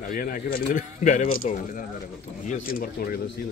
ನಾವೇನು ಹಾಕಿದ್ರೆ ಅಲ್ಲಿಂದ ಬೇರೆ ಬರ್ತಾವೆ ಏನು ಸೀನ್ ಬರ್ತಾವೆ ನೋಡ್ರಿ ಇದು ಸೀನ್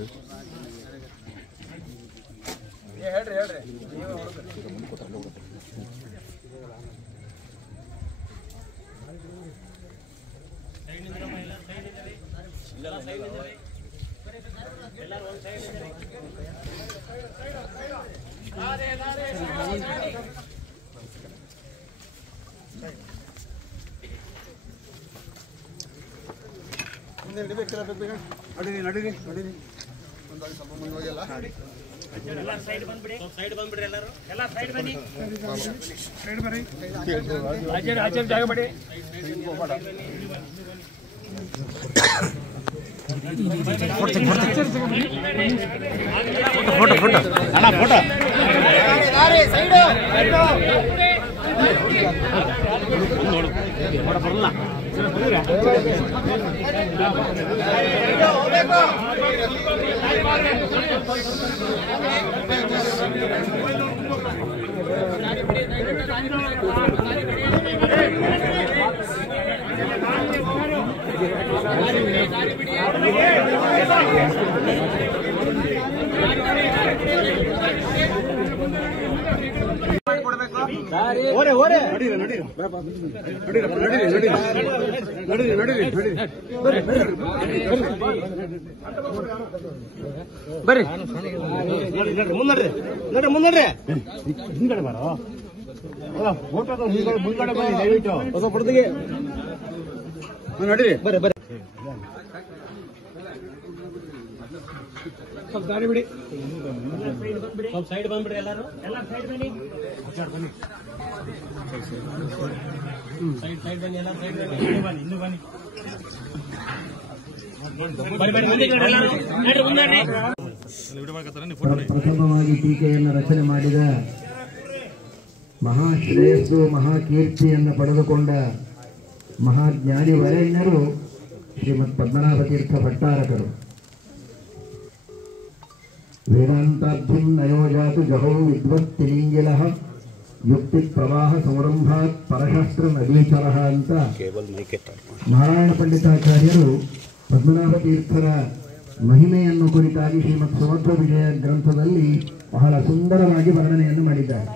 ಬರ್ರಿ ಮುಂದೆ ಹಿಂಗಡೆ ಬಾರೋ ಮುಂದ್ಗಡೆ ಬನ್ನಿ ದಯವಿಟ್ಟು ಹೊಸ ಪಡೆದಿಗೆ ನಡೀರಿ ಬರ್ರಿ ಬರ್ರಿ ಸ್ವಲ್ಪ ದಾರಿ ಬಿಡಿ ಸ್ವಲ್ಪ ಸೈಡ್ ಬಂದ್ಬಿಡಿ ಎಲ್ಲರೂ ಎಲ್ಲ ಸೈಡ್ ಬನ್ನಿ ಸೈಡ್ ಬನ್ನಿ ಎಲ್ಲ ಸೈಡ್ ಬನ್ನಿ ಇನ್ನು ಬನ್ನಿ ಪ್ರಥಮವಾಗಿ ಟೀಕೆಯನ್ನು ರಚನೆ ಮಾಡಿದ ಮಹಾಶ್ರೇಯಸ್ಸು ಮಹಾಕೀರ್ತಿಯನ್ನು ಪಡೆದುಕೊಂಡ ಮಹಾಜ್ಞಾನಿ ವರೇಣ್ಯರು ಶ್ರೀಮದ್ ಪದ್ಮನಾಭ ತೀರ್ಥ ಭಟ್ಟಾರಕರು. ವೇದಾಂತಾಬ್ಧಿಂ ನಯೋಜಾತು ಜಹೌ ವಿದ್ವತ್ತಿಲಿಂಗಿಲಃ ಯುಕ್ತಿ ಪ್ರವಾಹ ಸಂರಂಭಾತ್ ಪರಶಾಸ್ತ್ರ ನದೀಚರಃ ಅಂತ ನಾರಾಯಣ ಪಂಡಿತಾಚಾರ್ಯರು ಪದ್ಮನಾಭ ತೀರ್ಥರ ಮಹಿಮೆಯನ್ನು ಕುರಿತಾಗಿ ಶ್ರೀಮದ್ ಸಮಗ್ರ ವಿಜಯ ಗ್ರಂಥದಲ್ಲಿ ಬಹಳ ಸುಂದರವಾಗಿ ವರ್ಣನೆಯನ್ನು ಮಾಡಿದ್ದಾರೆ.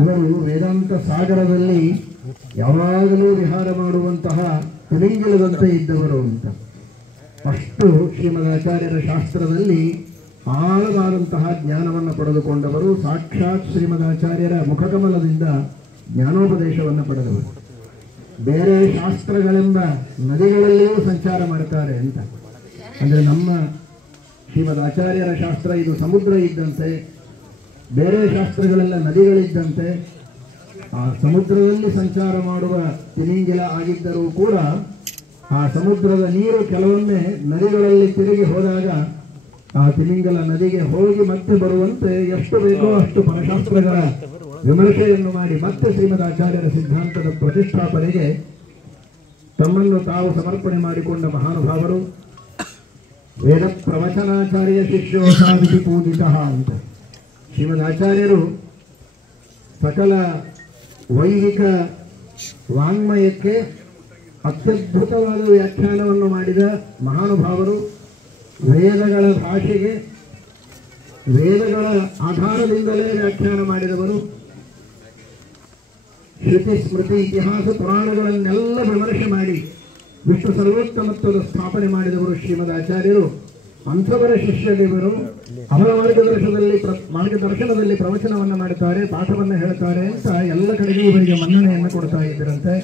ಇವರು ವೇದಾಂತ ಸಾಗರದಲ್ಲಿ ಯಾವಾಗಲೂ ವಿಹಾರ ಮಾಡುವಂತಹ ತಿಮಿಂಗಿಲದಂತೆ ಇದ್ದವರು ಅಂತ. ಅಷ್ಟು ಶ್ರೀಮದ್ ಆಚಾರ್ಯರ ಶಾಸ್ತ್ರದಲ್ಲಿ ಆಳವಾದಂತಹ ಜ್ಞಾನವನ್ನು ಪಡೆದುಕೊಂಡವರು. ಸಾಕ್ಷಾತ್ ಶ್ರೀಮದ್ ಆಚಾರ್ಯರ ಮುಖಕಮಲದಿಂದ ಜ್ಞಾನೋಪದೇಶವನ್ನು ಪಡೆದವರು. ಬೇರೆ ಶಾಸ್ತ್ರಗಳೆಂಬ ನದಿಗಳಲ್ಲಿಯೂ ಸಂಚಾರ ಮಾಡ್ತಾರೆ ಅಂತ. ಅಂದರೆ ನಮ್ಮ ಶ್ರೀಮದ್ ಆಚಾರ್ಯರ ಶಾಸ್ತ್ರ ಇದು ಸಮುದ್ರ ಇದ್ದಂತೆ, ಬೇರೆ ಶಾಸ್ತ್ರಗಳೆಲ್ಲ ನದಿಗಳಿದ್ದಂತೆ. ಆ ಸಮುದ್ರದಲ್ಲಿ ಸಂಚಾರ ಮಾಡುವ ತಿಮಿಂಗಿಲ ಆಗಿದ್ದರೂ ಕೂಡ ಆ ಸಮುದ್ರದ ನೀರು ಕೆಲವೊಮ್ಮೆ ನದಿಗಳಲ್ಲಿ ತಿರುಗಿ ಹೋದಾಗ ಆ ತಿಮಿಂಗಲ ನದಿಗೆ ಹೋಗಿ ಮತ್ತೆ ಬರುವಂತೆ ಎಷ್ಟು ಬೇಕೋ ಅಷ್ಟು ಪರಶಾಸ್ತ್ರಗಳ ವಿಮರ್ಶೆಯನ್ನು ಮಾಡಿ ಮತ್ತೆ ಶ್ರೀಮದ್ ಆಚಾರ್ಯರ ಸಿದ್ಧಾಂತದ ಪ್ರತಿಷ್ಠಾಪನೆಗೆ ತಮ್ಮನ್ನು ತಾವು ಸಮರ್ಪಣೆ ಮಾಡಿಕೊಂಡ ಮಹಾನುಭಾವರು. ವೇದ ಪ್ರವಚನಾಚಾರ್ಯ ಶಿಷ್ಯೋಸಾದಿ ಪೂಜಿತ ಅಂತ ಶ್ರೀಮದ್ ಆಚಾರ್ಯರು ಸಕಲ ವೈದಿಕ ವಾಂಗ್ಮಯಕ್ಕೆ ಅತ್ಯದ್ಭುತವಾದ ವ್ಯಾಖ್ಯಾನವನ್ನು ಮಾಡಿದ ಮಹಾನುಭಾವರು. ವೇದಗಳ ಭಾಷೆಗೆ ವೇದಗಳ ಆಧಾರದಿಂದಲೇ ವ್ಯಾಖ್ಯಾನ ಮಾಡಿದವರು. ಶ್ರುತಿ ಸ್ಮೃತಿ ಇತಿಹಾಸ ಪುರಾಣಗಳನ್ನೆಲ್ಲ ವಿಮರ್ಶೆ ಮಾಡಿ ವಿಶ್ವ ಸರ್ವೋತ್ತಮತ್ವದ ಸ್ಥಾಪನೆ ಮಾಡಿದವರು ಶ್ರೀಮದ್ ಆಚಾರ್ಯರು. ಅಂಥವರ ಶಿಷ್ಯರಿವರು. ಅವರ ಮಾರ್ಗದರ್ಶನದಲ್ಲಿ ಪ್ರವಚನವನ್ನು ಮಾಡುತ್ತಾರೆ, ಪಾಠವನ್ನು ಹೇಳ್ತಾರೆ ಅಂತ ಎಲ್ಲ ಕಡೆಗೂ ಇವರಿಗೆ ಮನ್ನಣೆಯನ್ನು ಕೊಡ್ತಾ ಇದ್ದರಂತೆ.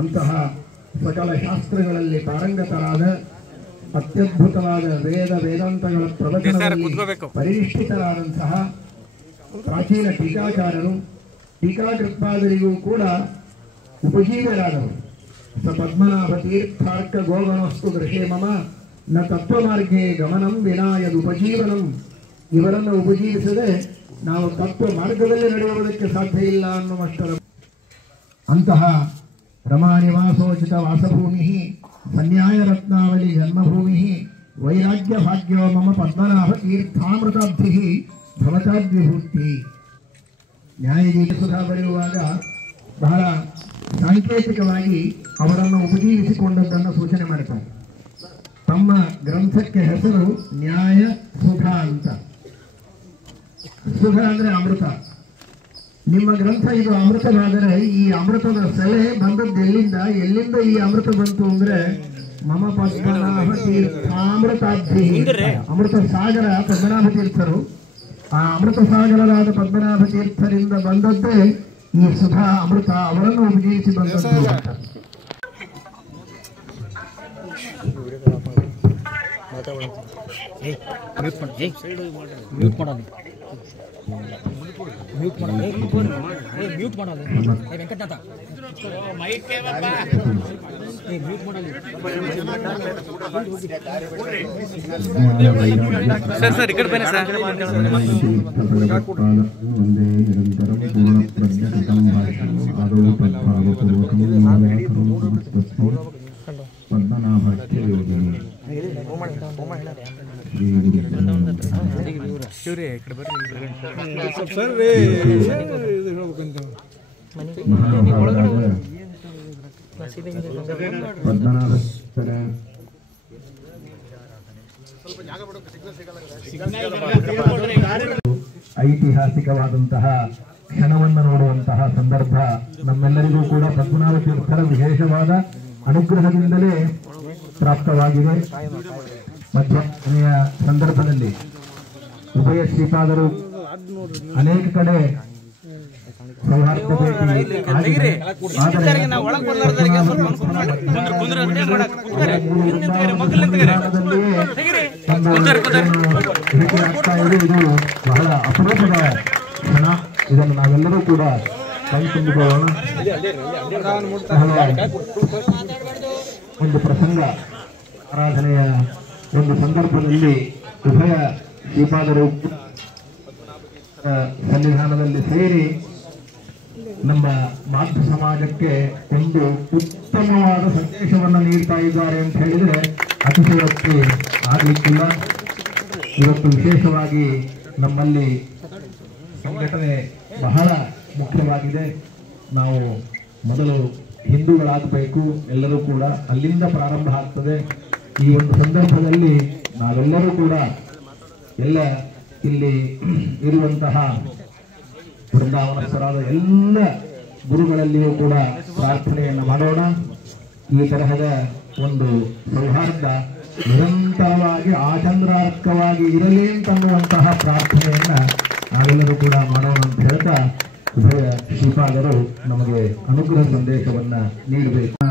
ಅಂತಹ ಸಕಲ ಶಾಸ್ತ್ರಗಳಲ್ಲಿ ಪಾರಂಗತರಾದ ಅತ್ಯದ್ಭುತವಾದ ವೇದಾಂತಗಳ ಪ್ರವಚನದಲ್ಲಿ ಪರಿನಿಷ್ಠಿತರಾದಂತಹ ಪ್ರಾಚೀನ ಟೀಕಾಚಾರರು. ಟೀಕಾಕೃತ್ಪಾದರಿಗೂ ಕೂಡ ಉಪಜೀವರಾದವರು. ಸ ಪದ್ಮನಾಭ ತೀರ್ಥಾರ್ಕ ಗೋಗಣಸ್ತು ದೃಶೇ ಮಮ ನ ತತ್ವಮಾರ್ಗೇ ಗಮನಂ ವಿನಾಯದುಪಜೀವನಂ. ಇವರನ್ನು ಉಪಜೀವಿಸದೆ ನಾವು ತತ್ವ ಮಾರ್ಗದಲ್ಲಿ ನಡೆಯುವುದಕ್ಕೆ ಸಾಧ್ಯ ಇಲ್ಲ ಅನ್ನುವಷ್ಟರ ಅಂತಹ ರಮಾನಿವಾಸೋಚಿತ ವಾಸಭೂಮಿ ಸನ್ಯಾಯ ರತ್ನಾವಳಿ ಜನ್ಮಭೂಮಿ ವೈರಾಗ್ಯ ಭಾಗ್ಯೋ ಮಮ ಪದ್ಮನಾಭ ತೀರ್ಥಾಮೃತಾಬ್ಧಿ ಭವತಾದ್ವಿಭೂತಿ. ನ್ಯಾಯದೀಪ ಸುಧಾ ಬರೆಯುವಾಗ ಬಹಳ ಸಾಂಕೇತಿಕವಾಗಿ ಅವರನ್ನು ಉಪಜೀವಿಸಿಕೊಂಡದ್ದನ್ನು ಸೂಚನೆ ಮಾಡ್ತಾರೆ. ತಮ್ಮ ಗ್ರಂಥಕ್ಕೆ ಹೆಸರು ನ್ಯಾಯ ಸುಧಾ ಅಂತ. ಸುಧಾ ಅಂದ್ರೆ ಅಮೃತ. ನಿಮ್ಮ ಗ್ರಂಥ ಇದು ಅಮೃತವಾದರೆ ಈ ಅಮೃತದ ಸೆಲೆ ಬಂದದ್ದು ಎಲ್ಲಿಂದ ಈ ಅಮೃತ ಬಂತು ಅಂದ್ರೆ ಮಮ ಪದ್ಮನಾಭ ತೀರ್ಥಾಮೃತಾಬ್ಧಿ, ಅಮೃತ ಸಾಗರ ಪದ್ಮನಾಭ ತೀರ್ಥರು. ಆ ಅಮೃತ ಸಾಗರರಾದ ಪದ್ಮನಾಭ ತೀರ್ಥರಿಂದ ಬಂದದ್ದೇ ಈ ಸುಧಾ ಅಮೃತ, ಅವರನ್ನು ಉಪಜೀವಿಸಿ ಬಂದದ್ದು. ಸರ್ ಈ ಕಡೆ ಬನ್ನಿ ಸರ್. ಒಂದೇ ನಿರಂತರಂ ಪೂರ್ಣ ಪ್ರಜ್ಞಾತಂ ಭಾಷಂ ಆದೌ ತದ್ಭಾವಪೂರ್ವಕಂ ಪದ್ಮನಾಭಾಖ್ಯ ಯೋಗಿನಿ ಪದ್ಮನಾಭೇಶ್ವರ ಐತಿಹಾಸಿಕವಾದಂತಹ ಕ್ಷಣವನ್ನು ನೋಡುವಂತಹ ಸಂದರ್ಭ ನಮ್ಮೆಲ್ಲರಿಗೂ ಕೂಡ ಪದ್ಮನಾಭ ತೀರ್ಥರ ವಿಶೇಷವಾದ ಅನುಗ್ರಹದಿಂದಲೇ ಪ್ರಾಪ್ತವಾಗಿದೆ. ಮಧ್ಯಾಹ್ನೆಯ ಸಂದರ್ಭದಲ್ಲಿ ಉಭಯ ಶ್ರೀಪಾದರು ಅನೇಕ ಕಡೆ ಸೌಹಾರ್ದ ಭೇಟಿ ಆಗಿದೆ. ಇದು ಬಹಳ ಅಪರೂಪದ ಕ್ಷಣ. ಇದನ್ನು ನಾವೆಲ್ಲರೂ ಕೂಡ ಕೈ ತುಂಬಿಕೊಳ್ಳೋಣ. ಒಂದು ಪ್ರಸಂಗ, ಆರಾಧನೆಯ ಒಂದು ಸಂದರ್ಭದಲ್ಲಿ ಉಭಯ ಶ್ರೀಪಾದರು ಸನ್ನಿಧಾನದಲ್ಲಿ ಸೇರಿ ನಮ್ಮ ಮಾಧ್ವ ಸಮಾಜಕ್ಕೆ ಒಂದು ಉತ್ತಮವಾದ ಸಂದೇಶವನ್ನು ನೀಡ್ತಾ ಇದ್ದಾರೆ ಅಂತ ಹೇಳಿದರೆ ಅತಿಶಯೋಕ್ತಿ ಆಗಲಿಕ್ಕಿಲ್ಲ. ಇವತ್ತು ವಿಶೇಷವಾಗಿ ನಮ್ಮಲ್ಲಿ ಸಂಘಟನೆ ಬಹಳ ಮುಖ್ಯವಾಗಿದೆ. ನಾವು ಮೊದಲು ಹಿಂದೂಗಳಾಗಬೇಕು, ಎಲ್ಲರೂ ಕೂಡ ಅಲ್ಲಿಂದ ಪ್ರಾರಂಭ ಆಗ್ತದೆ. ಈ ಒಂದು ಸಂದರ್ಭದಲ್ಲಿ ನಾವೆಲ್ಲರೂ ಕೂಡ ಎಲ್ಲ ಇಲ್ಲಿ ಇರುವಂತಹ ವೃಂದಾವನಸ್ಥರಾದ ಎಲ್ಲ ಗುರುಗಳಲ್ಲಿಯೂ ಕೂಡ ಪ್ರಾರ್ಥನೆಯನ್ನು ಮಾಡೋಣ. ಈ ತರಹದ ಒಂದು ಸೌಹಾರ್ದ ನಿರಂತರವಾಗಿ ಆಚಂದ್ರಾರ್ಕವಾಗಿ ಇರಲಿ ಅಂತನ್ನುವಂತಹ ಪ್ರಾರ್ಥನೆಯನ್ನ ನಾವೆಲ್ಲರೂ ಕೂಡ ಮಾಡೋಣ ಅಂತ ಹೇಳ್ತಾ ಉಭಯ ಶ್ರೀಪಾದರು ನಮಗೆ ಅನುಗ್ರಹ ಸಂದೇಶವನ್ನ ನೀಡಬೇಕು.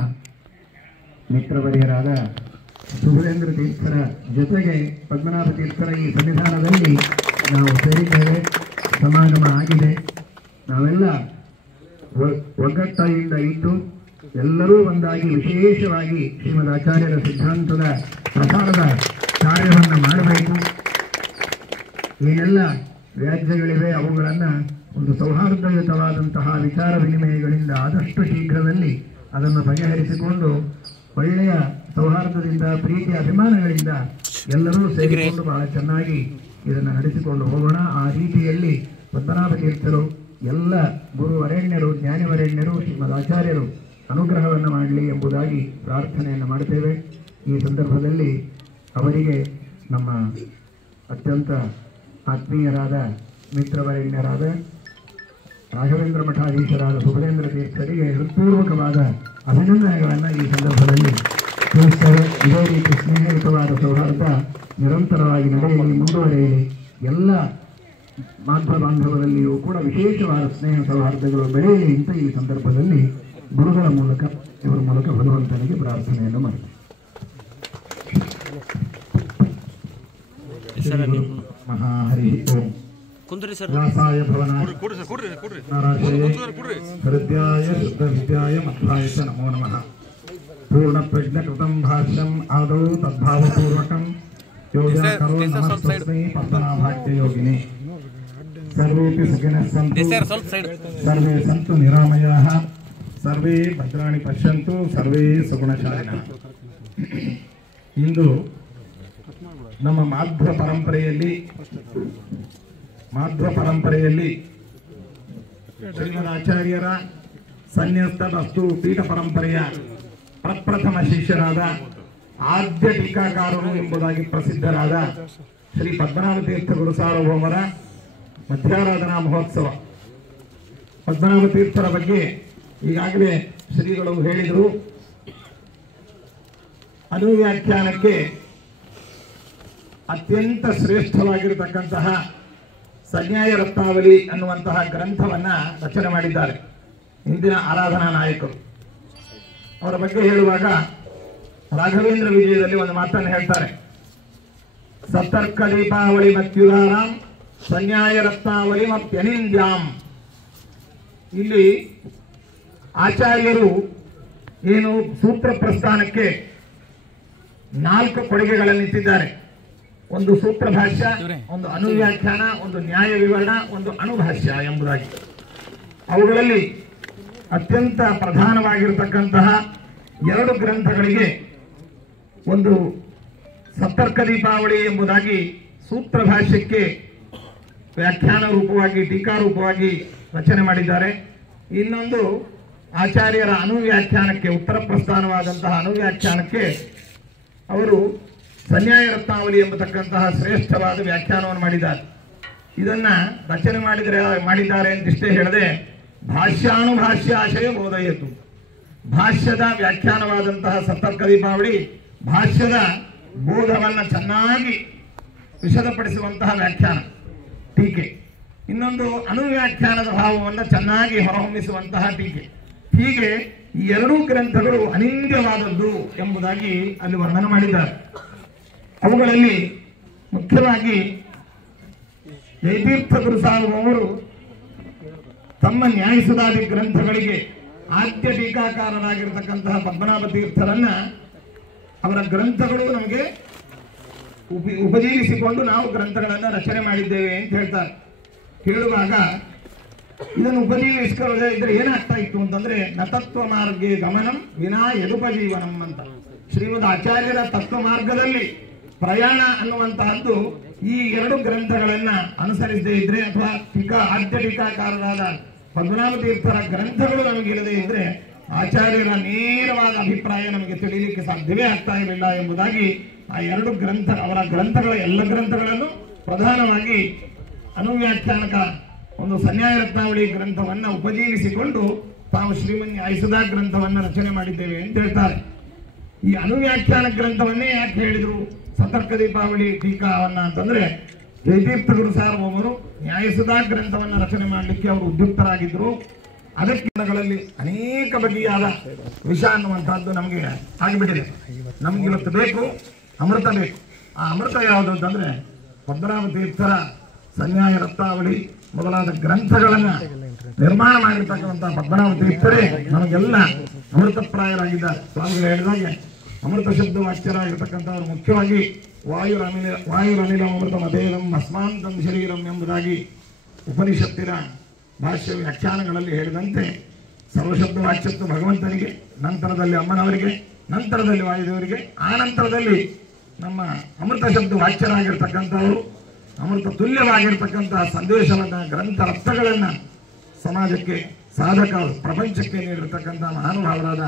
ಮಿತ್ರವರಿಯರಾದ ಸುಬುಧೇಂದ್ರ ತೀರ್ಥರ ಜೊತೆಗೆ ಪದ್ಮನಾಭ ತೀರ್ಥರ ಈ ಸನ್ನಿಧಾನದಲ್ಲಿ ನಾವು ಸೇರಿದ್ದೇವೆ. ಸಮಾಗಮ ಆಗಿದೆ. ನಾವೆಲ್ಲ ಒಗ್ಗಟ್ಟಿಂದ ಇದ್ದು ಎಲ್ಲರೂ ಒಂದಾಗಿ ವಿಶೇಷವಾಗಿ ಶ್ರೀಮದ್ ಆಚಾರ್ಯರ ಸಿದ್ಧಾಂತದ ಪ್ರಸಾರದ ಕಾರ್ಯವನ್ನು ಮಾಡಬೇಕು. ಏನೆಲ್ಲ ವ್ಯಾಜ್ಯಗಳಿವೆ ಅವುಗಳನ್ನು ಒಂದು ಸೌಹಾರ್ದಯುತವಾದಂತಹ ವಿಚಾರ ವಿನಿಮಯಗಳಿಂದ ಆದಷ್ಟು ಶೀಘ್ರದಲ್ಲಿ ಅದನ್ನು ಬಗೆಹರಿಸಿಕೊಂಡು ಒಳ್ಳೆಯ ಸೌಹಾರ್ದದಿಂದ ಪ್ರೀತಿ ಅಭಿಮಾನಗಳಿಂದ ಎಲ್ಲರೂ ಸೇರಿಕೊಂಡು ಬಹಳ ಚೆನ್ನಾಗಿ ಇದನ್ನು ನಡೆಸಿಕೊಂಡು ಹೋಗೋಣ. ಆ ರೀತಿಯಲ್ಲಿ ಪದ್ಮನಾಭ ತೀರ್ಥರು ಎಲ್ಲ ಗುರುವರೆಣ್ಯರು, ಜ್ಞಾನಿವರೆಣ್ಯರು, ಶ್ರೀಮದ್ ಆಚಾರ್ಯರು ಅನುಗ್ರಹವನ್ನು ಮಾಡಲಿ ಎಂಬುದಾಗಿ ಪ್ರಾರ್ಥನೆಯನ್ನು ಮಾಡುತ್ತೇವೆ. ಈ ಸಂದರ್ಭದಲ್ಲಿ ಅವರಿಗೆ ನಮ್ಮ ಅತ್ಯಂತ ಆತ್ಮೀಯರಾದ ಮಿತ್ರವರೆಣ್ಯರಾದ ರಾಘವೇಂದ್ರ ಮಠಾಧೀಶರಾದ ಸುಬುಧೇಂದ್ರ ತೀರ್ಥರಿಗೆ ಹೃತ್ಪೂರ್ವಕವಾದ ಅಭಿನಂದನೆಗಳನ್ನು ಈ ಸಂದರ್ಭದಲ್ಲಿ ತಿಳಿಸ್ತೇವೆ. ಇದೇ ರೀತಿ ಸ್ನೇಹಯುತವಾದ ಸೌಹಾರ್ದ ನಿರಂತರವಾಗಿ ನಡೆಯಲಿ, ಮುಂದುವರೆಯಲಿ. ಎಲ್ಲ ಮಾಧ್ವ ಬಾಂಧವರಲ್ಲಿಯೂ ಕೂಡ ವಿಶೇಷವಾದ ಸ್ನೇಹ ಸೌಹಾರ್ದಗಳು ಬೆಳೆಯಲಿ ಅಂತ ಈ ಸಂದರ್ಭದಲ್ಲಿ ಗುರುಗಳ ಮೂಲಕ, ಇವರ ಮೂಲಕ ಭಗವಂತನಿಗೆ ಪ್ರಾರ್ಥನೆಯನ್ನು ಮಾಡ್ತಾರೆ. ಮಹಾಹರಿ ಓಂ. ವ್ಯಾಸಾಯ ಭವನಾಯ ಹೃದಯಾಯ ಶುದ್ಧವಿದ್ಯಾಯ ಮಧ್ವಾಯ ಚ ನಮೋ ನಮಃ. ಪೂರ್ಣಪ್ರಜ್ಞಕೃತಂ ಭಾಷ್ಯಂ ಆದೌ ತದ್ಭಾವಪೂರ್ವಕಂ ಯೋಜಕರೋ ನಮಸ್ತಸ್ಮೈ ಪದ್ಮನಾಭಾಖ್ಯ ಯೋಗಿನೇ. ಸರ್ವೇಪಿ ಸುಖಿನಃ ಸಂತು, ಸರ್ವೇ ಸಂತು ನಿರಾಮಯಾಃ, ಸರ್ವೇ ಭದ್ರಾಣಿ ಪಶ್ಯಂತು, ಸರ್ವೇ ಸುಗುಣಶಾಲಿನಃ. ಇಂದು ನಮ್ಮ ಮಾಧ್ವ ಪರಂಪರೆಯಲ್ಲಿ ಶ್ರೀಮದಾಚಾರ್ಯರ ಸನ್ಯಸ್ತ ವಸ್ತು ಪೀಠ ಪರಂಪರೆಯ ಪ್ರಪ್ರಥಮ ಶಿಷ್ಯರಾದ ಆದ್ಯ ಟೀಕಾಕಾರರು ಎಂಬುದಾಗಿ ಪ್ರಸಿದ್ಧರಾದ ಶ್ರೀ ಪದ್ಮನಾಭ ತೀರ್ಥ ಗುರು ಸಾರ್ವಭೌಮರ ಮಧ್ಯಾರಾಧನಾ ಮಹೋತ್ಸವ. ಪದ್ಮನಾಭ ತೀರ್ಥರ ಬಗ್ಗೆ ಈಗಾಗಲೇ ಶ್ರೀಗಳು ಹೇಳಿದರು. ಅನುವ್ಯಾಖ್ಯಾನಕ್ಕೆ ಅತ್ಯಂತ ಶ್ರೇಷ್ಠವಾಗಿರತಕ್ಕಂತಹ ಸಂನ್ಯಾಯ ರತ್ನಾವಳಿ ಅನ್ನುವಂತಹ ಗ್ರಂಥವನ್ನ ರಚನೆ ಮಾಡಿದ್ದಾರೆ ಇಂದಿನ ಆರಾಧನಾ ನಾಯಕರು. ಅವರ ಬಗ್ಗೆ ಹೇಳುವಾಗ ರಾಘವೇಂದ್ರ ವಿಜಯದಲ್ಲಿ ಒಂದು ಮಾತನ್ನು ಹೇಳ್ತಾರೆ. ಸತರ್ಕ ದೀಪಾವಳಿ ಮತ್ಯುದಾರಾಂ ಸಂನ್ಯಾಯ ರತ್ನಾವಳಿ ಮತ್ಯನಿಂದ್ಯಾಂ. ಇಲ್ಲಿ ಆಚಾರ್ಯರು ಏನು ಸೂತ್ರ ಪ್ರಸ್ಥಾನಕ್ಕೆ 4 ಕೊಡುಗೆಗಳನ್ನಿಟ್ಟಿದ್ದಾರೆ. ಒಂದು ಸೂತ್ರ ಭಾಷ್ಯ, ಒಂದು ಅನುವ್ಯಾಖ್ಯಾನ, ಒಂದು ನ್ಯಾಯ ವಿವರಣ, ಒಂದು ಅಣುಭಾಷ್ಯ ಎಂಬುದಾಗಿ. ಅವುಗಳಲ್ಲಿ ಅತ್ಯಂತ ಪ್ರಧಾನವಾಗಿರತಕ್ಕಂತಹ 2 ಗ್ರಂಥಗಳಿಗೆ ಒಂದು ಸತರ್ಕ ದೀಪಾವಳಿ ಎಂಬುದಾಗಿ ಸೂತ್ರ ಭಾಷ್ಯಕ್ಕೆ ವ್ಯಾಖ್ಯಾನ ರೂಪವಾಗಿ ಟೀಕಾ ರೂಪವಾಗಿ ರಚನೆ ಮಾಡಿದ್ದಾರೆ. ಇನ್ನೊಂದು ಆಚಾರ್ಯರ ಅನುವ್ಯಾಖ್ಯಾನಕ್ಕೆ, ಉತ್ತರ ಪ್ರಸ್ಥಾನವಾದಂತಹ ಅನುವ್ಯಾಖ್ಯಾನಕ್ಕೆ ಅವರು ಸಂನ್ಯಾಯ ರತ್ನಾವಳಿ ಎಂಬತಕ್ಕಂತಹ ಶ್ರೇಷ್ಠವಾದ ವ್ಯಾಖ್ಯಾನವನ್ನು ಮಾಡಿದ್ದಾರೆ. ಇದನ್ನ ರಚನೆ ಮಾಡಿದ್ದಾರೆ ಅಂತಿಷ್ಟೇ ಹೇಳದೆ ಭಾಷ್ಯಾನುಭಾಷ್ಯ ಆಶಯ ಬೋಧಯಿತು. ಭಾಷ್ಯದ ವ್ಯಾಖ್ಯಾನವಾದಂತಹ ಸತರ್ಕ ದೀಪಾವಳಿ ಭಾಷ್ಯದ ಬೋಧವನ್ನು ಚೆನ್ನಾಗಿ ವಿಶದಪಡಿಸುವಂತಹ ವ್ಯಾಖ್ಯಾನ ಟೀಕೆ. ಇನ್ನೊಂದು ಅನುವ್ಯಾಖ್ಯಾನದ ಭಾವವನ್ನು ಚೆನ್ನಾಗಿ ಹೊರಹೊಮ್ಮಿಸುವಂತಹ ಟೀಕೆ. ಹೀಗೆ ಈ 2 ಗ್ರಂಥಗಳು ಅನಿಂದ್ಯವಾದದ್ದು ಎಂಬುದಾಗಿ ಅಲ್ಲಿ ವರ್ಣನೆ ಮಾಡಿದ್ದಾರೆ. ಅವುಗಳಲ್ಲಿ ಮುಖ್ಯವಾಗಿ ಜಯತೀರ್ಥ ಗುರು ಸಾರ್ವಭೌಮರು ತಮ್ಮ ನ್ಯಾಯಸುಧಾದಿ ಗ್ರಂಥಗಳಿಗೆ ಆದ್ಯ ಟೀಕಾಕಾರರಾಗಿರತಕ್ಕಂತಹ ಪದ್ಮನಾಭ ತೀರ್ಥರನ್ನ ಅವರ ಗ್ರಂಥಗಳು ನಮಗೆ ಉಪಜೀವಿಸಿಕೊಂಡು ನಾವು ಗ್ರಂಥಗಳನ್ನು ರಚನೆ ಮಾಡಿದ್ದೇವೆ ಅಂತ ಹೇಳ್ತಾರೆ. ಹೇಳುವಾಗ ಇದನ್ನು ಉಪಜೀವಿಸಿಕೊಳ್ಳದೆ ಇದ್ರೆ ಏನಾಗ್ತಾ ಇತ್ತು ಅಂತಂದ್ರೆ ನತತ್ವ ಮಾರ್ಗೇ ಗಮನಂ ವಿನಾ ಯದುಪಜೀವನಂ ಅಂತ. ಶ್ರೀಮದ್ ಆಚಾರ್ಯರ ತತ್ವ ಮಾರ್ಗದಲ್ಲಿ ಪ್ರಯಾಣ ಅನ್ನುವಂತಹದ್ದು ಈ 2 ಗ್ರಂಥಗಳನ್ನ ಅನುಸರಿಸದೇ ಇದ್ರೆ, ಅಥವಾ ಆದ್ಯ ಟೀಕಾಕಾರರಾದ ಪದ್ಮನಾಭ ತೀರ್ಥರ ಗ್ರಂಥಗಳು ನಮಗಿರದೇ ಇದ್ರೆ ಆಚಾರ್ಯರ ನೇರವಾದ ಅಭಿಪ್ರಾಯ ನಮಗೆ ತಿಳಿಯಲಿಕ್ಕೆ ಸಾಧ್ಯವೇ ಆಗ್ತಾ ಇರಲಿಲ್ಲ ಎಂಬುದಾಗಿ ಆ 2 ಗ್ರಂಥ, ಅವರ ಗ್ರಂಥಗಳ ಎಲ್ಲ ಗ್ರಂಥಗಳನ್ನು ಪ್ರಧಾನವಾಗಿ ಅನುವ್ಯಾಖ್ಯಾನಕ ಒಂದು ಸಂನ್ಯಾಯ ರತ್ನಾವಳಿ ಗ್ರಂಥವನ್ನ ಉಪಜೀವಿಸಿಕೊಂಡು ತಾವು ಶ್ರೀಮನ್ಯಾಯಸುಧಾ ಗ್ರಂಥವನ್ನ ರಚನೆ ಮಾಡಿದ್ದೇವೆ ಅಂತ ಹೇಳ್ತಾರೆ. ಈ ಅನುವ್ಯಾಖ್ಯಾನ ಗ್ರಂಥವನ್ನೇ ಯಾಕೆ ಹೇಳಿದ್ರು ಸತರ್ಕ ದೀಪಾವಳಿ ಟೀಕಾವನ್ನ ಅಂತಂದ್ರೆ, ಜಯತೀರ್ಥ ಗುರು ಸಾರ್ವಭೌಮರು ನ್ಯಾಯಸುಧಾ ಗ್ರಂಥವನ್ನ ರಚನೆ ಮಾಡಲಿಕ್ಕೆ ಅವರು ಉದ್ಯುಕ್ತರಾಗಿದ್ರು. ಅದಕ್ಕೆ ಅನೇಕ ಬಗೆಯಾದ ವಿಷ ಅನ್ನುವಂತಹದ್ದು ನಮಗೆ ಆಗಿಬಿಟ್ಟಿದೆ. ನಮ್ಗೆ ಇವತ್ತು ಬೇಕು ಅಮೃತ ಬೇಕು. ಆ ಅಮೃತ ಯಾವುದು ಅಂತಂದ್ರೆ ಪದ್ಮನಾಭ ತೀರ್ಥರ ಸಂನ್ಯಾಯ ರತ್ನಾವಳಿ ಮೊದಲಾದ ಗ್ರಂಥಗಳನ್ನ ನಿರ್ಮಾಣ ಮಾಡಿರ್ತಕ್ಕಂಥ ಪದ್ಮನಾಭ ತೀರ್ಥರೇ ನಮಗೆಲ್ಲ ಅಮೃತಪ್ರಾಯರಾಗಿದ್ದಾರೆ. ಸ್ವಾಮಿಗಳು ಹೇಳಿದಾಗೆ ಅಮೃತ ಶಬ್ದ ವಾಚ್ಯರಾಗಿರ್ತಕ್ಕಂಥವ್ರು ಮುಖ್ಯವಾಗಿ ವಾಯುರನಿಲ ಅಮೃತ ಮತೇದಂ ಅಸ್ಮಾಂತಂ ಶರೀರಂ ಎಂಬುದಾಗಿ ಉಪನಿಷತ್ತಿನ ಭಾಷ್ಯ ವ್ಯಾಖ್ಯಾನಗಳಲ್ಲಿ ಹೇಳಿದಂತೆ ಸರ್ವಶಬ್ದ ವಾಚ್ಯತ್ವ ಭಗವಂತನಿಗೆ, ನಂತರದಲ್ಲಿ ಅಮ್ಮನವರಿಗೆ, ನಂತರದಲ್ಲಿ ವಾಯುದೇವರಿಗೆ, ಆ ನಂತರದಲ್ಲಿ ನಮ್ಮ ಅಮೃತ ಶಬ್ದ ವಾಚ್ಯರಾಗಿರ್ತಕ್ಕಂಥವರು ಅಮೃತ ತುಲ್ಯವಾಗಿರ್ತಕ್ಕಂತಹ ಸಂದೇಶವನ್ನ, ಗ್ರಂಥ ರತ್ನಗಳನ್ನ ಸಮಾಜಕ್ಕೆ, ಸಾಧಕ ಪ್ರಪಂಚಕ್ಕೆ ನೀಡಿರ್ತಕ್ಕಂತಹ ಮಹಾನುಭಾವರಾದ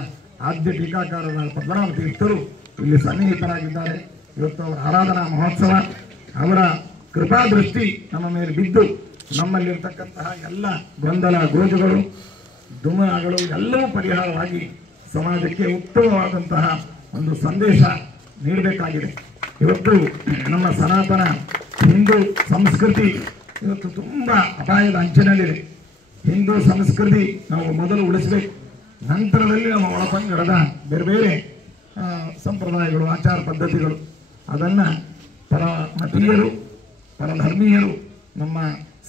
ಆದ್ಯ ಟೀಕಾಕಾರರಾದ ಪದ್ಮನಾಭ ತೀರ್ಥರು ಇಲ್ಲಿ ಸನ್ನಿಹಿತರಾಗಿದ್ದಾರೆ. ಇವತ್ತು ಅವರ ಆರಾಧನಾ ಮಹೋತ್ಸವ, ಅವರ ಕೃಪಾ ದೃಷ್ಟಿ ನಮ್ಮ ಮೇಲೆ ಬಿದ್ದು ನಮ್ಮಲ್ಲಿರ್ತಕ್ಕಂತಹ ಎಲ್ಲ ಗೊಂದಲ, ಗೋಜುಗಳು, ದುಮಗಳು ಎಲ್ಲವೂ ಪರಿಹಾರವಾಗಿ ಸಮಾಜಕ್ಕೆ ಉತ್ತಮವಾದಂತಹ ಒಂದು ಸಂದೇಶ ನೀಡಬೇಕಾಗಿದೆ. ಇವತ್ತು ನಮ್ಮ ಸನಾತನ ಹಿಂದೂ ಸಂಸ್ಕೃತಿ ಇವತ್ತು ತುಂಬಾ ಅಪಾಯದ ಅಂಚಿನಲ್ಲಿದೆ. ಹಿಂದೂ ಸಂಸ್ಕೃತಿ ನಾವು ಮೊದಲು ಉಳಿಸಬೇಕು. ನಂತರದಲ್ಲಿ ನಮ್ಮ ಒಳಪಂಗಡದ ಬೇರೆ ಬೇರೆ ಸಂಪ್ರದಾಯಗಳು, ಆಚಾರ ಪದ್ಧತಿಗಳು, ಅದನ್ನ ಪರಮತೀಯರು, ಪರಧರ್ಮೀಯರು ನಮ್ಮ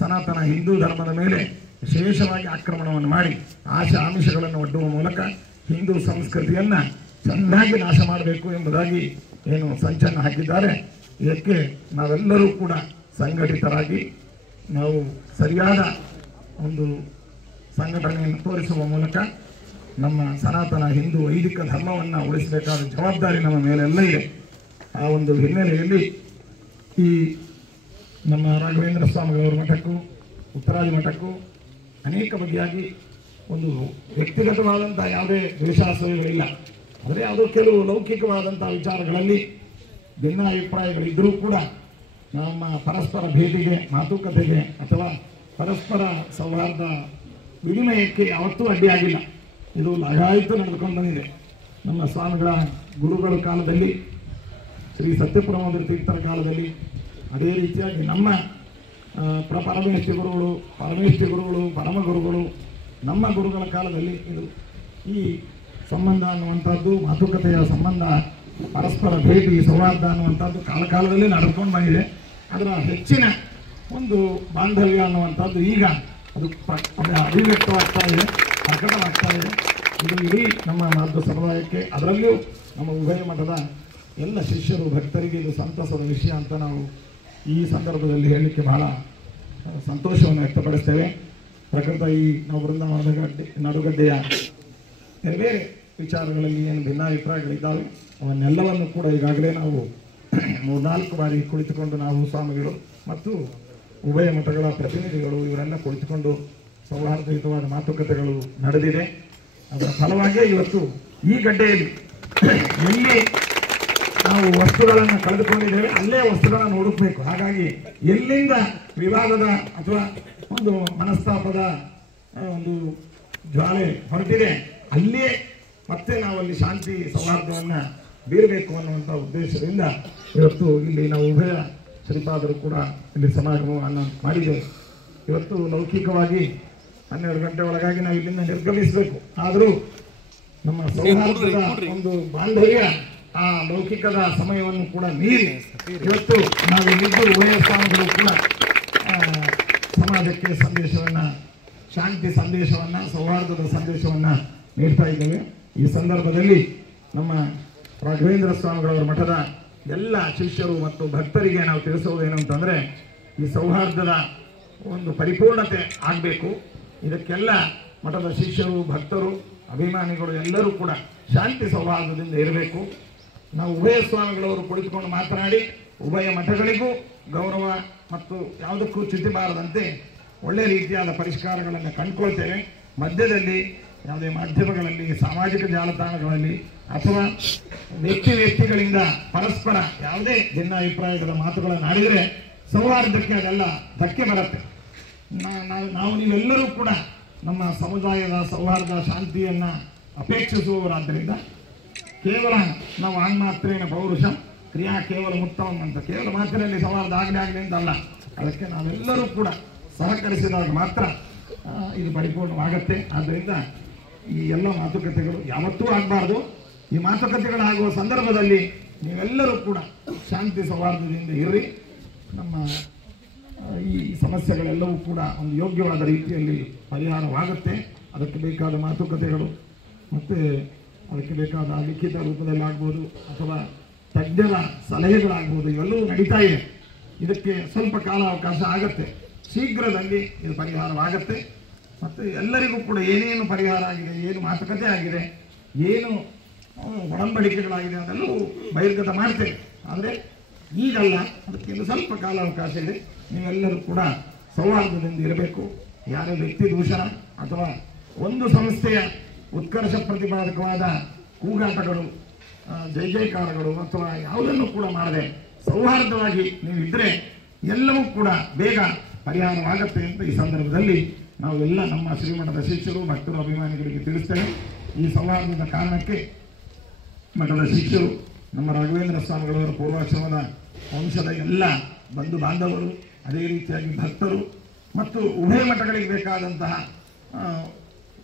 ಸನಾತನ ಹಿಂದೂ ಧರ್ಮದ ಮೇಲೆ ವಿಶೇಷವಾಗಿ ಆಕ್ರಮಣವನ್ನು ಮಾಡಿ ಆಮಿಷಗಳನ್ನು ಒಡ್ಡುವ ಮೂಲಕ ಹಿಂದೂ ಸಂಸ್ಕೃತಿಯನ್ನ ಚೆನ್ನಾಗಿ ನಾಶ ಮಾಡಬೇಕು ಎಂಬುದಾಗಿ ಏನು ಸಂಚನ್ನು ಹಾಕಿದ್ದಾರೆ. ಇದಕ್ಕೆ ನಾವೆಲ್ಲರೂ ಕೂಡ ಸಂಘಟಿತರಾಗಿ ನಾವು ಸರಿಯಾದ ಒಂದು ಸಂಘಟನೆಯನ್ನು ತೋರಿಸುವ ಮೂಲಕ ನಮ್ಮ ಸನಾತನ ಹಿಂದೂ ವೈದಿಕ ಧರ್ಮವನ್ನು ಉಳಿಸಬೇಕಾದ ಜವಾಬ್ದಾರಿ ನಮ್ಮ ಮೇಲೆಲ್ಲ ಇದೆ. ಆ ಒಂದು ಹಿನ್ನೆಲೆಯಲ್ಲಿ ಈ ನಮ್ಮ ರಾಘವೇಂದ್ರ ಸ್ವಾಮಿಗಳವರ ಮಠಕ್ಕೂ, ಉತ್ತರಾದಿ ಮಠಕ್ಕೂ ಅನೇಕ ಬಗೆಯಾಗಿ ಒಂದು ವ್ಯಕ್ತಿಗತವಾದಂಥ ಯಾವುದೇ ದ್ವೇಷಾಸೂಯೆಗಳಿಲ್ಲ. ಆದರೆ ಯಾವುದೋ ಕೆಲವು ಲೌಕಿಕವಾದಂಥ ವಿಚಾರಗಳಲ್ಲಿ ಭಿನ್ನಾಭಿಪ್ರಾಯಗಳಿದ್ದರೂ ಕೂಡ ನಮ್ಮ ಪರಸ್ಪರ ಭೇಟಿಗೆ, ಮಾತುಕತೆಗೆ ಅಥವಾ ಪರಸ್ಪರ ಸೌಹಾರ್ದ ವಿನಿಮಯಕ್ಕೆ ಯಾವತ್ತೂ ಅಡ್ಡಿಯಾಗಿಲ್ಲ. ಇದು ಲಗಾಯಿತು ನಡೆದುಕೊಂಡು ಬಂದಿದೆ. ನಮ್ಮ ಸ್ವಾಮಿಗಳ ಗುರುಗಳ ಕಾಲದಲ್ಲಿ, ಶ್ರೀ ಸತ್ಯಪ್ರಮೋದ ತೀರ್ಥರ ಕಾಲದಲ್ಲಿ, ಅದೇ ರೀತಿಯಾಗಿ ನಮ್ಮ ಪರಮೇಶ್ವರ ಗುರುಗಳು, ಪರಮ ಗುರುಗಳು, ನಮ್ಮ ಗುರುಗಳ ಕಾಲದಲ್ಲಿ ಇದು ಈ ಸಂಬಂಧ ಅನ್ನುವಂಥದ್ದು, ಮಾತುಕತೆಯ ಸಂಬಂಧ, ಪರಸ್ಪರ ಭೇಟಿ, ಸೌಹಾರ್ದ ಅನ್ನುವಂಥದ್ದು ಕಾಲಕಾಲದಲ್ಲಿ ನಡೆದುಕೊಂಡು ಬಂದಿದೆ. ಅದರ ಹೆಚ್ಚಿನ ಒಂದು ಬಾಂಧವ್ಯ ಅನ್ನುವಂಥದ್ದು ಈಗ ಅದು ಅಭಿವ್ಯಕ್ತವಾಗ್ತಾ ಇದೆ, ಪ್ರಕಟವಾಗ್ತಾ ಇದೆ. ಇದು ಇಡೀ ನಮ್ಮ ಮಾಧ್ವ ಸಮುದಾಯಕ್ಕೆ, ಅದರಲ್ಲಿಯೂ ನಮ್ಮ ಉಭಯ ಮಠದ ಎಲ್ಲ ಶಿಷ್ಯರು, ಭಕ್ತರಿಗೆ ಇದು ಸಂತಸದ ವಿಷಯ ಅಂತ ನಾವು ಈ ಸಂದರ್ಭದಲ್ಲಿ ಹೇಳಲಿಕ್ಕೆ ಬಹಳ ಸಂತೋಷವನ್ನು ವ್ಯಕ್ತಪಡಿಸ್ತೇವೆ. ಪ್ರಕೃತ ಈ ನಾವು ಬೃಂದಾವನದ ನಡುಗಡ್ಡೆಯ ಬೇರೆ ಬೇರೆ ವಿಚಾರಗಳಲ್ಲಿ ಏನು ಭಿನ್ನಾಭಿಪ್ರಾಯಗಳಿದ್ದಾವೆ ಅವನ್ನೆಲ್ಲವನ್ನು ಕೂಡ ಈಗಾಗಲೇ ನಾವು 3-4 ಬಾರಿ ಕುಳಿತುಕೊಂಡು ನಾವು ಸ್ವಾಮಿಗಳು ಮತ್ತು ಉಭಯ ಮಠಗಳ ಪ್ರತಿನಿಧಿಗಳು ಇವರೆಲ್ಲ ಕುಳಿತುಕೊಂಡು ಸೌಹಾರ್ದಯುತವಾದ ಮಾತುಕತೆಗಳು ನಡೆದಿದೆ. ಅದರ ಫಲವಾಗಿಯೇ ಇವತ್ತು ಈ ಗಡ್ಡೆಯಲ್ಲಿ ಎಲ್ಲಿ ನಾವು ವಸ್ತುಗಳನ್ನು ಕಳೆದುಕೊಂಡಿದ್ದೇವೆ ಅಲ್ಲೇ ವಸ್ತುಗಳನ್ನು ಹುಡುಕಬೇಕು. ಹಾಗಾಗಿ ಎಲ್ಲಿಂದ ವಿವಾದದ ಅಥವಾ ಒಂದು ಮನಸ್ತಾಪದ ಒಂದು ಜ್ವಾಲೆ ಹೊರಟಿದೆ ಅಲ್ಲಿಯೇ ಮತ್ತೆ ನಾವು ಅಲ್ಲಿ ಶಾಂತಿ ಸೌಹಾರ್ದವನ್ನು ಬೀರಬೇಕು ಅನ್ನುವಂಥ ಉದ್ದೇಶದಿಂದ ಇವತ್ತು ಇಲ್ಲಿ ನಾವು ಉಭಯ ಶ್ರೀಪಾದರು ಕೂಡ ಇಲ್ಲಿ ಸಮಾಗಮವನ್ನು ಮಾಡಿದ್ದೇವೆ. ಇವತ್ತು ಲೌಕಿಕವಾಗಿ 12 ಗಂಟೆ ಒಳಗಾಗಿ ನಾವು ಇಲ್ಲಿಂದ ನಿರ್ಗಮಿಸಬೇಕು. ಆದರೂ ನಮ್ಮ ಸೌಹಾರ್ದದ ಒಂದು ಬಾಂಧವ್ಯ ಆ ಲೌಕಿಕದ ಸಮಯವನ್ನು ಕೂಡ ಮೀರಿ ಇವತ್ತು ನಾವು ಇಲ್ಲಿದ್ದು ಉಭಯ ಸ್ವಾಮಿಗಳು ಕೂಡ ಸಮಾಜಕ್ಕೆ ಸಂದೇಶವನ್ನು, ಶಾಂತಿ ಸಂದೇಶವನ್ನು, ಸೌಹಾರ್ದದ ಸಂದೇಶವನ್ನು ನೀಡ್ತಾ ಇದ್ದೇವೆ. ಈ ಸಂದರ್ಭದಲ್ಲಿ ನಮ್ಮ ರಾಘವೇಂದ್ರ ಸ್ವಾಮಿಗಳವರ ಮಠದ ಎಲ್ಲ ಶಿಷ್ಯರು ಮತ್ತು ಭಕ್ತರಿಗೆ ನಾವು ತಿಳಿಸೋದೇನು ಅಂತಂದರೆ, ಈ ಸೌಹಾರ್ದದ ಒಂದು ಪರಿಪೂರ್ಣತೆ ಆಗಬೇಕು. ಇದಕ್ಕೆಲ್ಲ ಮಠದ ಶಿಷ್ಯರು, ಭಕ್ತರು, ಅಭಿಮಾನಿಗಳು ಎಲ್ಲರೂ ಕೂಡ ಶಾಂತಿ ಸೌಹಾರ್ದದಿಂದ ಇರಬೇಕು. ನಾವು ಉಭಯ ಸ್ವಾಮಿಗಳವರು ಕುಳಿತುಕೊಂಡು ಮಾತನಾಡಿ ಉಭಯ ಮಠಗಳಿಗೂ ಗೌರವ ಮತ್ತು ಯಾವುದಕ್ಕೂ ಚ್ಯುತಿ ಬಾರದಂತೆ ಒಳ್ಳೆಯ ರೀತಿಯಾದ ಪರಿಷ್ಕಾರಗಳನ್ನು ಕಂಡುಕೊಳ್ತೇವೆ. ಮಧ್ಯದಲ್ಲಿ ಯಾವುದೇ ಮಾಧ್ಯಮಗಳಲ್ಲಿ, ಸಾಮಾಜಿಕ ಜಾಲತಾಣಗಳಲ್ಲಿ ಅಥವಾ ವ್ಯಕ್ತಿಗಳಿಂದ ಪರಸ್ಪರ ಯಾವುದೇ ಭಿನ್ನಾಭಿಪ್ರಾಯಗಳ ಮಾತುಗಳನ್ನು ಆಡಿದರೆ ಸೌಹಾರ್ದಕ್ಕೆ ಅದೆಲ್ಲ ಧಕ್ಕೆ ಬರುತ್ತೆ. ನಾವು ನೀವೆಲ್ಲರೂ ಕೂಡ ನಮ್ಮ ಸಮುದಾಯದ ಸೌಹಾರ್ದ, ಶಾಂತಿಯನ್ನು ಅಪೇಕ್ಷಿಸುವವರಾದ್ದರಿಂದ ಕೇವಲ ನಾವು ಆನ್ಮಾತ್ರೇನ ಪೌರುಷ ಕ್ರಿಯಾ ಕೇವಲ ಉತ್ತಮ ಅಂತ ಕೇವಲ ಮಾತಿನಲ್ಲಿ ಸೌಹಾರ್ದ ಆಗಲಿ ಅಂತಲ್ಲ, ಅದಕ್ಕೆ ನಾವೆಲ್ಲರೂ ಕೂಡ ಸಹಕರಿಸಿದಾಗ ಮಾತ್ರ ಇದು ಪರಿಪೂರ್ಣವಾಗತ್ತೆ. ಆದ್ದರಿಂದ ಈ ಎಲ್ಲ ಮಾತುಕತೆಗಳು ಯಾವತ್ತೂ ಆಗಬಾರ್ದು. ಈ ಮಾತುಕತೆಗಳಾಗುವ ಸಂದರ್ಭದಲ್ಲಿ ನೀವೆಲ್ಲರೂ ಕೂಡ ಶಾಂತಿ ಸೌಹಾರ್ದದಿಂದ ಇರ್ರಿ. ನಮ್ಮ ಈ ಸಮಸ್ಯೆಗಳೆಲ್ಲವೂ ಕೂಡ ಒಂದು ಯೋಗ್ಯವಾದ ರೀತಿಯಲ್ಲಿ ಪರಿಹಾರವಾಗುತ್ತೆ. ಅದಕ್ಕೆ ಬೇಕಾದ ಮಾತುಕತೆಗಳು ಮತ್ತು ಅದಕ್ಕೆ ಬೇಕಾದ ಲಿಖಿತ ರೂಪದಲ್ಲಿ ಆಗ್ಬೋದು ಅಥವಾ ತಜ್ಞರ ಸಲಹೆಗಳಾಗ್ಬೋದು, ಇವೆಲ್ಲವೂ ನಡೀತಾ ಇದೆ. ಇದಕ್ಕೆ ಸ್ವಲ್ಪ ಕಾಲಾವಕಾಶ ಆಗತ್ತೆ. ಶೀಘ್ರದಲ್ಲಿ ಇದು ಪರಿಹಾರವಾಗತ್ತೆ. ಮತ್ತು ಎಲ್ಲರಿಗೂ ಕೂಡ ಏನೇನು ಪರಿಹಾರ ಆಗಿದೆ, ಏನು ಮಾತುಕತೆ ಆಗಿದೆ, ಏನು ಒಡಂಬಡಿಕೆಗಳಾಗಿದೆ ಅದೆಲ್ಲವೂ ಬಹಿರ್ಗತ ಮಾಡ್ತೇವೆ. ಆದರೆ ಈಗಲ್ಲ, ಅದಕ್ಕೆ ಇನ್ನು ಸ್ವಲ್ಪ ಕಾಲಾವಕಾಶ ಇದೆ. ನೀವೆಲ್ಲರೂ ಕೂಡ ಸೌಹಾರ್ದದಿಂದ ಇರಬೇಕು. ಯಾರೇ ವ್ಯಕ್ತಿ ದೂಷಣ ಅಥವಾ ಒಂದು ಸಂಸ್ಥೆಯ ಉತ್ಕರ್ಷ ಪ್ರತಿಪಾದಕವಾದ ಕೂಗಾಟಗಳು, ಜೈಕಾರಗಳು ಅಥವಾ ಯಾವುದನ್ನು ಕೂಡ ಮಾಡದೆ ಸೌಹಾರ್ದವಾಗಿ ನೀವಿದ್ದರೆ ಎಲ್ಲವೂ ಕೂಡ ಬೇಗ ಪರಿಹಾರವಾಗತ್ತೆ ಅಂತ ಈ ಸಂದರ್ಭದಲ್ಲಿ ನಾವೆಲ್ಲ ನಮ್ಮ ಶ್ರೀಮಠದ ಶಿಷ್ಯರು, ಭಕ್ತರು, ಅಭಿಮಾನಿಗಳಿಗೆ ತಿಳಿಸ್ತೇವೆ. ಈ ಸೌಹಾರ್ದದ ಕಾರಣಕ್ಕೆ ಮಠದ ಶಿಷ್ಯರು, ನಮ್ಮ ರಾಘವೇಂದ್ರ ಸ್ವಾಮಿಗಳವರ ಪೂರ್ವಾಶ್ರಮದ ವಂಶದ ಎಲ್ಲ ಬಂಧು ಬಾಂಧವರು, ಅದೇ ರೀತಿಯಾಗಿ ಭಕ್ತರು ಮತ್ತು ಉಭಯ ಮಠಗಳಿಗೆ ಬೇಕಾದಂತಹ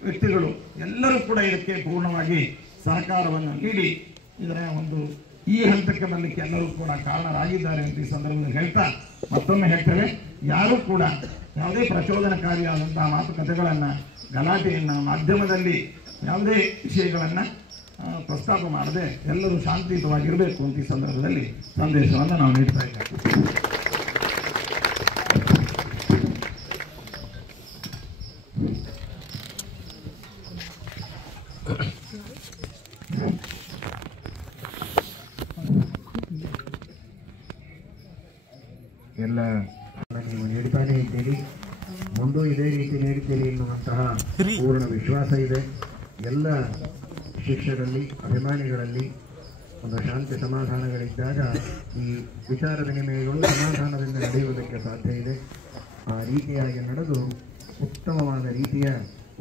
ವ್ಯಕ್ತಿಗಳು ಎಲ್ಲರೂ ಕೂಡ ಇದಕ್ಕೆ ಪೂರ್ಣವಾಗಿ ಸಹಕಾರವನ್ನು ನೀಡಿ ಇದರ ಒಂದು ಈ ಹಂತಕ್ಕೆ ಬರಲಿಕ್ಕೆ ಎಲ್ಲರೂ ಕೂಡ ಕಾರಣರಾಗಿದ್ದಾರೆ ಅಂತ ಈ ಸಂದರ್ಭದಲ್ಲಿ ಹೇಳ್ತಾ ಮತ್ತೊಮ್ಮೆ ಹೇಳ್ತೇವೆ, ಯಾರೂ ಕೂಡ ಯಾವುದೇ ಪ್ರಚೋದನಕಾರಿಯಾದಂತಹ ಮಾತುಕತೆಗಳನ್ನು, ಗಲಾಟೆಯನ್ನು, ಮಾಧ್ಯಮದಲ್ಲಿ ಯಾವುದೇ ವಿಷಯಗಳನ್ನು ಪ್ರಸ್ತಾಪ ಮಾಡದೆ ಎಲ್ಲರೂ ಶಾಂತಿಯುತವಾಗಿರಬೇಕು ಅಂತ ಈ ಸಂದರ್ಭದಲ್ಲಿ ಸಂದೇಶವನ್ನು ನಾವು ನೀಡ್ತಾ ಇದ್ದೇವೆ. ಎಲ್ಲ ನೀವು ನೀಡ್ತಾನೆ ಇದ್ದೀರಿ. ಮುಂದೂ ಇದೇ ರೀತಿ ನೀಡ್ತೀರಿ ಎನ್ನುವಂತಹ ಪೂರ್ಣ ವಿಶ್ವಾಸ ಇದೆ. ಎಲ್ಲ ಶಿಷ್ಯರಲ್ಲಿ, ಅಭಿಮಾನಿಗಳಲ್ಲಿ ಒಂದು ಶಾಂತಿ ಸಮಾಧಾನಗಳಿದ್ದಾಗ ಈ ವಿಚಾರ ವಿನಿಮಯಗಳು ಸಮಾಧಾನದಿಂದ ನಡೆಯುವುದಕ್ಕೆ ಸಾಧ್ಯ ಇದೆ. ಆ ರೀತಿಯಾಗಿ ನಡೆದು ಉತ್ತಮವಾದ ರೀತಿಯ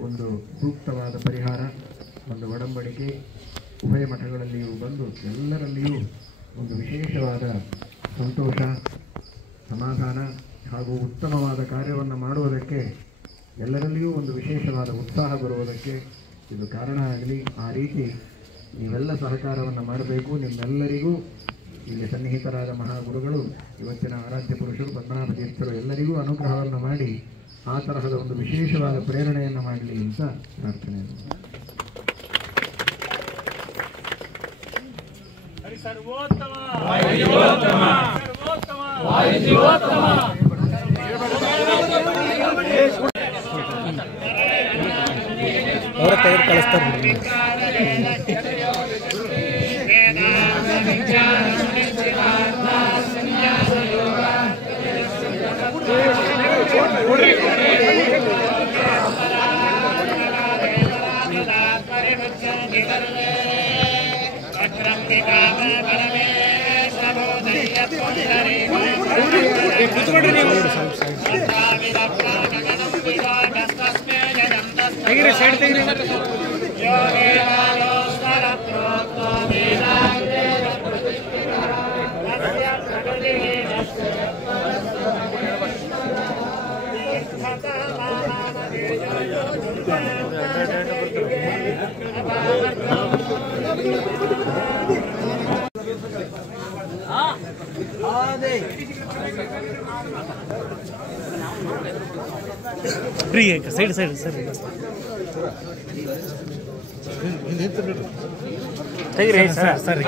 ಒಂದು ಸೂಕ್ತವಾದ ಪರಿಹಾರ, ಒಂದು ಒಡಂಬಡಿಕೆ ಉಭಯ ಮಠಗಳಲ್ಲಿಯೂ ಬಂದು ಎಲ್ಲರಲ್ಲಿಯೂ ಒಂದು ವಿಶೇಷವಾದ ಸಂತೋಷ, ಸಮಾಧಾನ ಹಾಗೂ ಉತ್ತಮವಾದ ಕಾರ್ಯವನ್ನು ಮಾಡುವುದಕ್ಕೆ ಎಲ್ಲರಲ್ಲಿಯೂ ಒಂದು ವಿಶೇಷವಾದ ಉತ್ಸಾಹ ಬರುವುದಕ್ಕೆ ಇದು ಕಾರಣ ಆಗಲಿ. ಆ ರೀತಿ ನೀವೆಲ್ಲ ಸಹಕಾರವನ್ನು ಮಾಡಬೇಕು. ನಿಮ್ಮೆಲ್ಲರಿಗೂ ಇಲ್ಲಿ ಸನ್ನಿಹಿತರಾದ ಮಹಾಗುರುಗಳು, ಇವತ್ತಿನ ಆರಾಧ್ಯ ಪುರುಷರು ಪದ್ಮನಾಭ ತೀರ್ಥರು ಎಲ್ಲರಿಗೂ ಅನುಗ್ರಹವನ್ನು ಮಾಡಿ ಆ ತರಹದ ಒಂದು ವಿಶೇಷವಾದ ಪ್ರೇರಣೆಯನ್ನು ಮಾಡಲಿ ಅಂತ ಪ್ರಾರ್ಥನೆ. ಸರ್ವೋತ್ತಮ ಅವರ ತೆಗೆದು ಕಳಿಸ್ತಾರೆ. ಸೈಡ್ ತೆಗಿರಿ. ಫ್ರೀ ಸೈಡ್ ಸೈಡ್ ಸರ್ ತೆಗಿರಿ ಸರ್ ಸರ್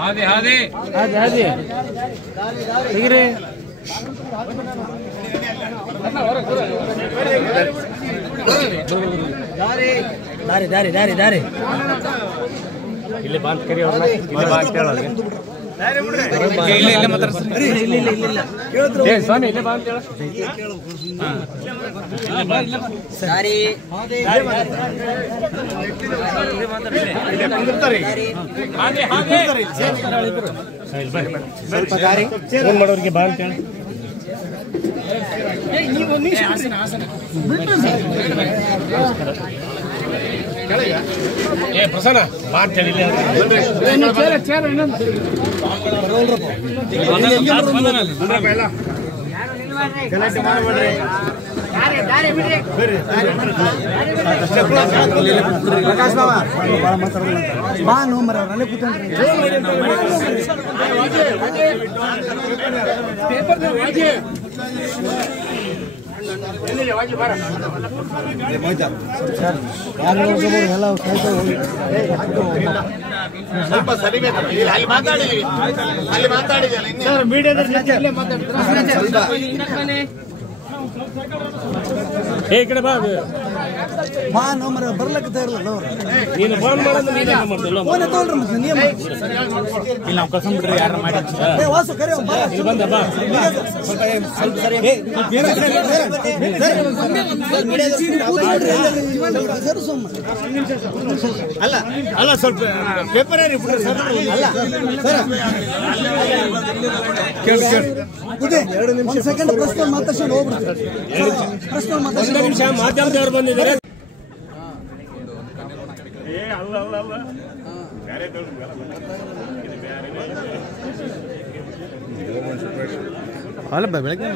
ಹಾದಿ ಹಾದಿ ಹಾದಿ ಹಾದಿ ತೆಗಿರಿ. ದಾರಿ ದಾರಿ ದಾರಿ ದಾರಿ ಇಲ್ಲಿ ಬಾಂತ್ ಕರಿ ಅವ್ರನ್ನ ಇಲ್ಲಿ ಬಾಂತ್ ಕೇಳೋದು. ಇಲ್ಲ ಇಲ್ಲ ಮಾತಾಡ್ತಾರೆ. ಇಲ್ಲ ಇಲ್ಲ ಇಲ್ಲ ಇಲ್ಲ ಕೇಳಿದ್ರು ಸ್ವಾಮಿ ಇಲ್ಲೇ ಬಾಂತ್ ಹೇಳ. ದಾರಿ ಹಾದಿ ಹಾದಿ ಸ್ವಲ್ಪ ದಾರಿ ಫೋನ್ ಮಾಡೋರಿಗೆ ಬಾಂತ್ ಹೇಳ. ಪ್ರಸನ್ನ ಬಾಂತ್ ಹೇಳಿ. ಗಲಾಟೆ ಮಾಡಬೇಡ್ರಿ. ಪ್ರಕಾಶ್ ಬಾಬಾ ಬಾ ನೋ ಮರ ಅಲ್ಲೇ ಕೂತ್ಕೊಂಡ್ರಿ. ಸ್ವಲ್ಪ ಸರಿಬೇಕು. ಅಲ್ಲಿ ಮಾತಾಡಿದ್ವಿ, ಅಲ್ಲಿ ಮಾತಾಡಿದ್ವಿ ಸರ್ ಮೀಡಿಯಾದಲ್ಲಿ ಮಾತಾಡ್ತಾರೆ. ಈ ಕಡೆ ಬಾ ಬಾ ನೋ ಮರ ಬರ್ಲಕ್ಕ ಇರಲ್ಲ ನೀನು ಫೋನ್ ಮಾಡೋದು ನೀನೇ ಮಾಡ್ತಿಲ್ಲ. ಫೋನ್ ತಗೊಳ್ರಿ ಮತ್ತೆ ನೀವು ಇಲ್ಲ ನಾವು ಕಳ್ಸಂ ಬಿಡ್ರಿ ಯಾರು ಮಾಡಿ. ಏ ವಾಸು ಕರೆ ಬಾ ಇಲ್ಲಿ ಬಂದ ಬಾ ಸ್ವಲ್ಪ ಸರಿ. ಅಲ್ಲ ಅಲ್ಲ ಸ್ವಲ್ಪ ಪೇಪರ್ ಏರಿ ಬಿಡ್ರಿ ಸರ್. ಅಲ್ಲ ಕೇಳಿ ಕೇಳಿ ಒಂದು ಸೆಕೆಂಡ್ ಪ್ರಶ್ನೆ ಮಾತಾಡ್ಕೊಂಡು ಹೋಗ್ಬಿಡ್ತಾರೆ. ಪ್ರಶ್ನೆ ಮಾತಾಡ್ಕೊಂಡು ನಿಮಿಷ ಮಾಧ್ಯಮದವರು ಬಂದಿದ್ದಾರೆ. ಅಲ್ಲ ಅಲ್ಲ ಅಲ್ಲ ಬೇರೆ ಅಲ್ಲ ಬೆಳಗ್ಗೆ